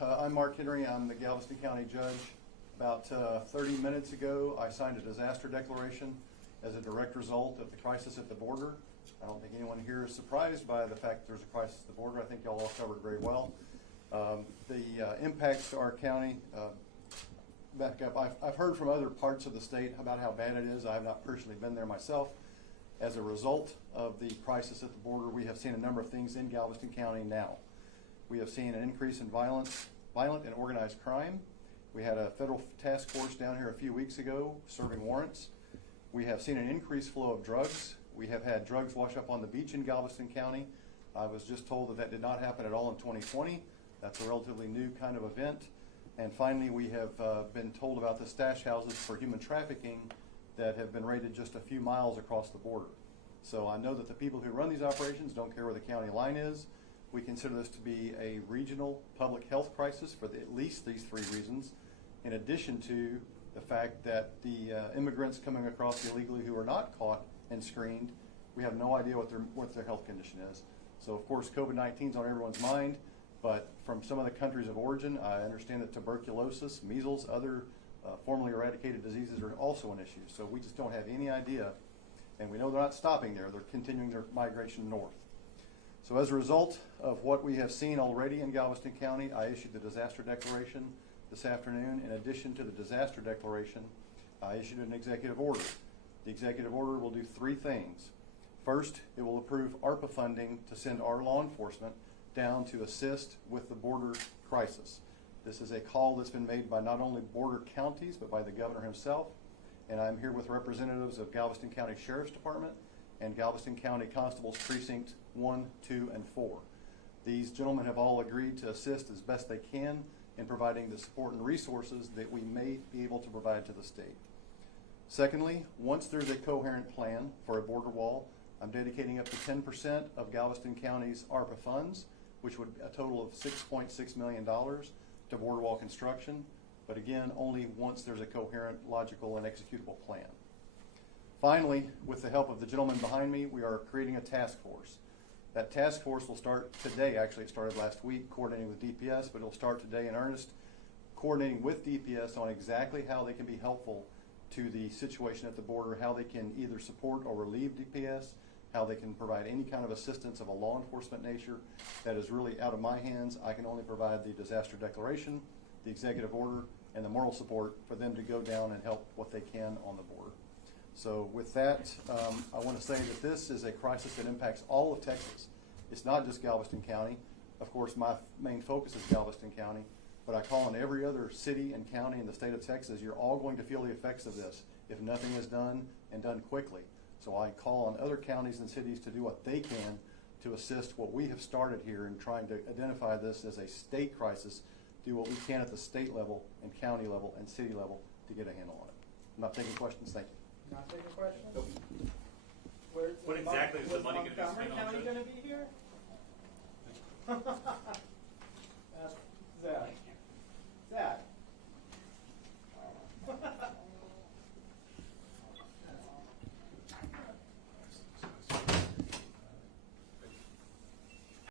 I'm Mark Henry. I'm the Galveston County judge. About 30 minutes ago, I signed a disaster declaration as a direct result of the crisis at the border. I don't think anyone here is surprised by the fact that there's a crisis at the border. I think y'all all covered very well. The impacts to our county, back up, I've heard from other parts of the state about how bad it is. I have not personally been there myself. As a result of the crisis at the border, we have seen a number of things in Galveston County now. We have seen an increase in violent and organized crime. We had a federal task force down here a few weeks ago serving warrants. We have seen an increased flow of drugs. We have had drugs wash up on the beach in Galveston County. I was just told that did not happen at all in 2020. That's a relatively new kind of event. And finally, we have been told about the stash houses for human trafficking that have been raided just a few miles across the border. So I know that the people who run these operations don't care where the county line is. We consider this to be a regional public health crisis for at least these three reasons, in addition to the fact that the immigrants coming across illegally who are not caught and screened, we have no idea what their health condition is. So of course COVID-19 is on everyone's mind, but from some of the countries of origin, I understand that tuberculosis, measles, other formerly eradicated diseases are also an issue. So we just don't have any idea, and we know they're not stopping there. They're continuing their migration north. So as a result of what we have seen already in Galveston County, I issued the disaster declaration this afternoon. In addition to the disaster declaration, I issued an executive order. The executive order will do three things. First, it will approve ARPA funding to send our law enforcement down to assist with the border crisis. This is a call that's been made by not only border counties, but by the governor himself. And I'm here with representatives of Galveston County Sheriff's Department and Galveston County Constables Precinct 1, 2, and 4. These gentlemen have all agreed to assist as best they can in providing the support and resources that we may be able to provide to the state. Secondly, once there's a coherent plan for a border wall, I'm dedicating up to 10% of Galveston County's ARPA funds, which would be a total of $6.6 million to border wall construction, but again, only once there's a coherent, logical, and executable plan. Finally, with the help of the gentleman behind me, we are creating a task force. That task force will start today. Actually, it started last week coordinating with DPS, but it'll start today in earnest, coordinating with DPS on exactly how they can be helpful to the situation at the border, how they can either support or relieve DPS, how they can provide any kind of assistance of a law enforcement nature that is really out of my hands. I can only provide the disaster declaration, the executive order, and the moral support for them to go down and help what they can on the border. So with that, I want to say that this is a crisis that impacts all of Texas. It's not just Galveston County. Of course, my main focus is Galveston County, but I call on every other city and county in the state of Texas. You're all going to feel the effects of this if nothing is done and done quickly. So I call on other counties and cities to do what they can to assist what we have started here in trying to identify this as a state crisis, do what we can at the state level and county level and city level to get a handle on it. I'm not taking questions. Thank you. Not taking questions? Nope. What exactly is the money going to be Montgomery spent on, County Judge? going to be here? Ask Zach.